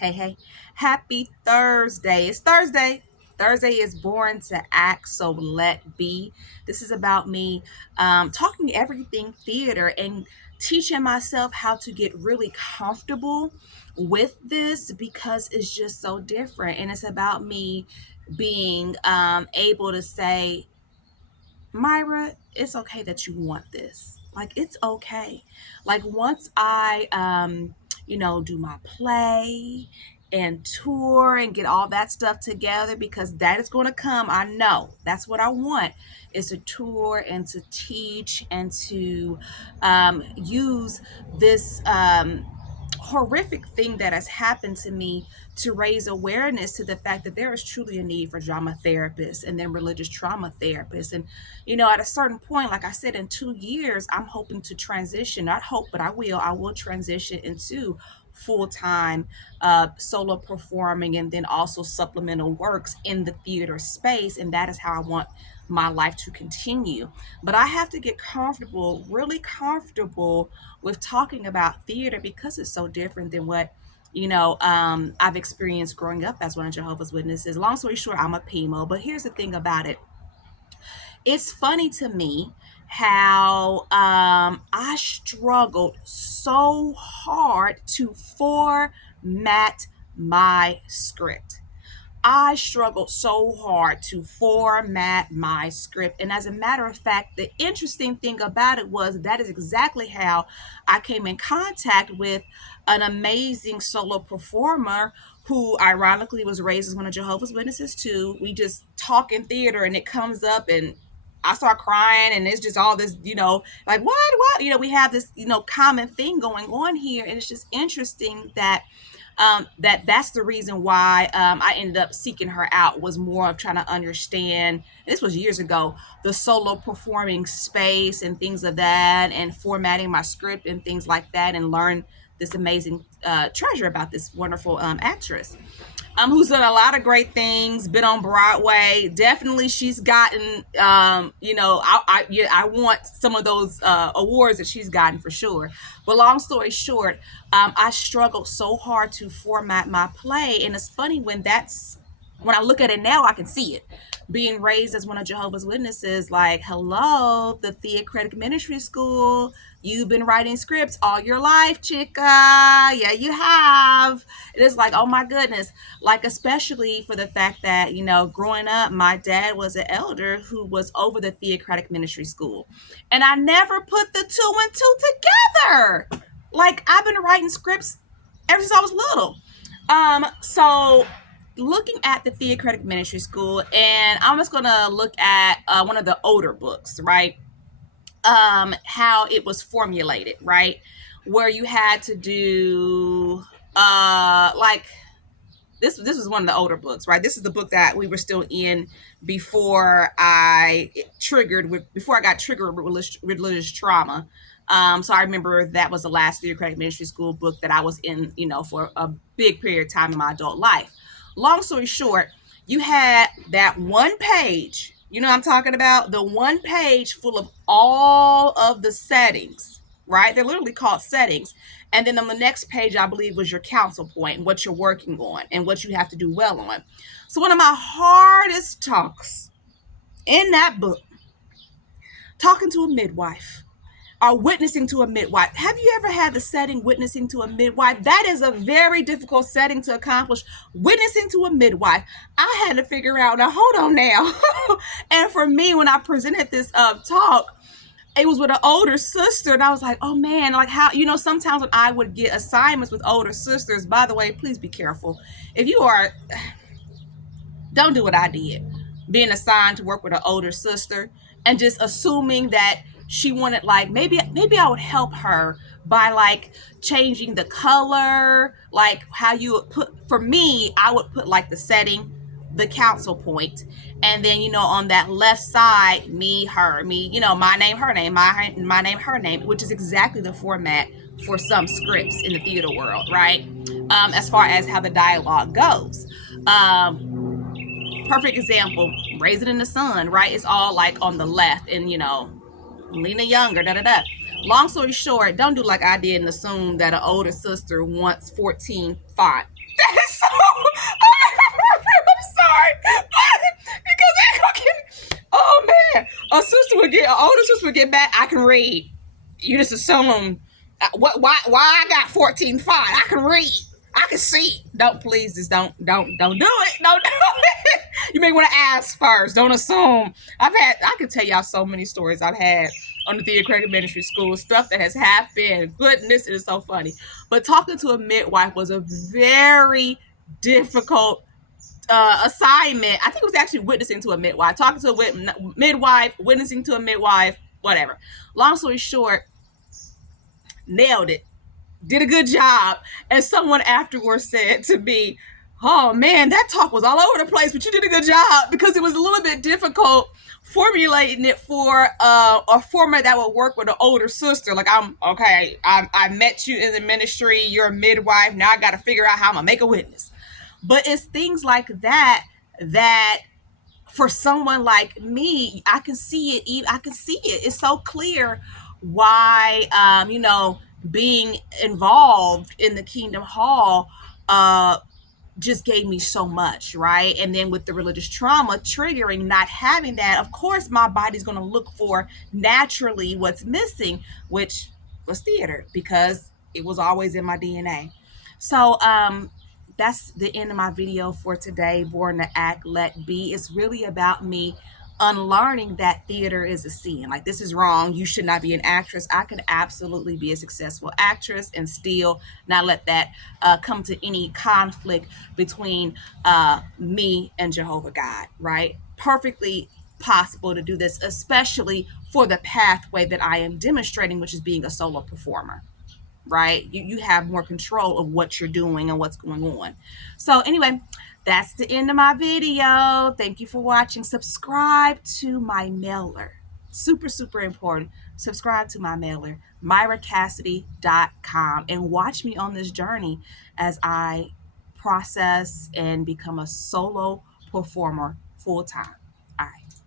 Hey, hey. Happy Thursday. It's Thursday. Thursday is born to act, so let be. This is about me talking everything theater and teaching myself how to get really comfortable with this because it's just so different. And it's about me being able to say, Myra, it's okay that you want this. Like it's okay. Like once I do my play and tour and get all that stuff together because that is going to come. I know. That's what I want is to tour and to teach and to use this horrific thing that has happened to me to raise awareness to the fact that there is truly a need for drama therapists and then religious trauma therapists. And, at a certain point, like I said, in 2 years, I'm hoping to transition, not hope, but I will transition into full-time solo performing and then also supplemental works in the theater space. And that is how I want my life to continue. But I have to get comfortable, really comfortable with talking about theater because it's so different than what I've experienced growing up as one of Jehovah's Witnesses. Long story short, I'm a PMO, but here's the thing about it. It's funny to me how I struggled so hard to format my script. I struggled so hard to format my script. And as a matter of fact, the interesting thing about it was that is exactly how I came in contact with an amazing solo performer who ironically was raised as one of Jehovah's Witnesses too. We just talk in theater and it comes up and I start crying and it's just all this, like what, we have this, common thing going on here. And it's just interesting that that's the reason why I ended up seeking her out was more of trying to understand. This was years ago, the solo performing space and things of that, and formatting my script and things like that, and learn this amazing treasure about this wonderful actress. Who's done a lot of great things, been on Broadway. Definitely, she's gotten, I want some of those awards that she's gotten for sure. But long story short, I struggled so hard to format my play. And it's funny when I look at it now, I can see it. Being raised as one of Jehovah's Witnesses, like, hello, the theocratic ministry school. You've been writing scripts all your life, chica. Yeah, you have. It is like, oh my goodness. Like, especially for the fact that, growing up, my dad was an elder who was over the theocratic ministry school. And I never put the two and two together. Like, I've been writing scripts ever since I was little. So looking at the theocratic ministry school, and I'm just gonna look at one of the older books, right? How it was formulated, right? Where you had to do like this was one of the older books, right? This is the book that we were still in before I got triggered with religious trauma. So I remember that was the last theocratic ministry school book that I was in, for a big period of time in my adult life. Long story short, you had that one page, what I'm talking about? The one page full of all of the settings, right? They're literally called settings. And then on the next page, I believe, was your counsel point and what you're working on and what you have to do well on. So one of my hardest talks in that book, talking to a midwife or witnessing to a midwife. Have you ever had the setting witnessing to a midwife? That is a very difficult setting to accomplish. Witnessing to a midwife. I had to figure out, now hold on now. And for me, when I presented this talk, it was with an older sister, and I was like, oh man, like how, sometimes when I would get assignments with older sisters, by the way, please be careful. If you are, don't do what I did, being assigned to work with an older sister and just assuming that she wanted, like, maybe I would help her by like changing the color, like how you would put, for me, I would put like the setting, the counsel point, and then on that left side, me, her, me, my name, her name, my name, her name, which is exactly the format for some scripts in the theater world, right? As far as how the dialogue goes. Perfect example, Raise It in the Sun, right? It's all like on the left, and Lena Younger, da da da. Long story short, don't do like I did and assume that an older sister wants 14 font. That is so. I'm sorry. Because they fucking. Oh man, an older sister would get back. I can read. You just assume. Why I got 14 font? I can read. I can see. Don't please just don't do it. Don't do it. You may want to ask first. Don't assume. I could tell y'all so many stories I've had on the Theater Credit Ministry School, stuff that has happened. Goodness, it is so funny. But talking to a midwife was a very difficult assignment. I think it was actually witnessing to a midwife, talking to a midwife, witnessing to a midwife, whatever. Long story short, nailed it. Did a good job. And someone afterwards said to me, "Oh man, that talk was all over the place, but you did a good job," because it was a little bit difficult formulating it for a format that would work with an older sister. Like, I met you in the ministry, you're a midwife, now I got to figure out how I'm gonna make a witness. But it's things like that that for someone like me, I can see it. I can see it. It's so clear why, being involved in the Kingdom Hall just gave me so much, right? And then with the religious trauma triggering, not having that, of course, my body's going to look for naturally what's missing, which was theater, because it was always in my DNA. So, that's the end of my video for today. Born to Act, Let Be. It's really about me unlearning that theater is a sin. Like, this is wrong. You should not be an actress. I could absolutely be a successful actress and still not let that come to any conflict between me and Jehovah God, right? Perfectly possible to do this, especially for the pathway that I am demonstrating, which is being a solo performer, right? You have more control of what you're doing and what's going on. So anyway, that's the end of my video. Thank you for watching. Subscribe to my mailer. Super, super important. Subscribe to my mailer, myracassidy.com, and watch me on this journey as I process and become a solo performer full time. All right.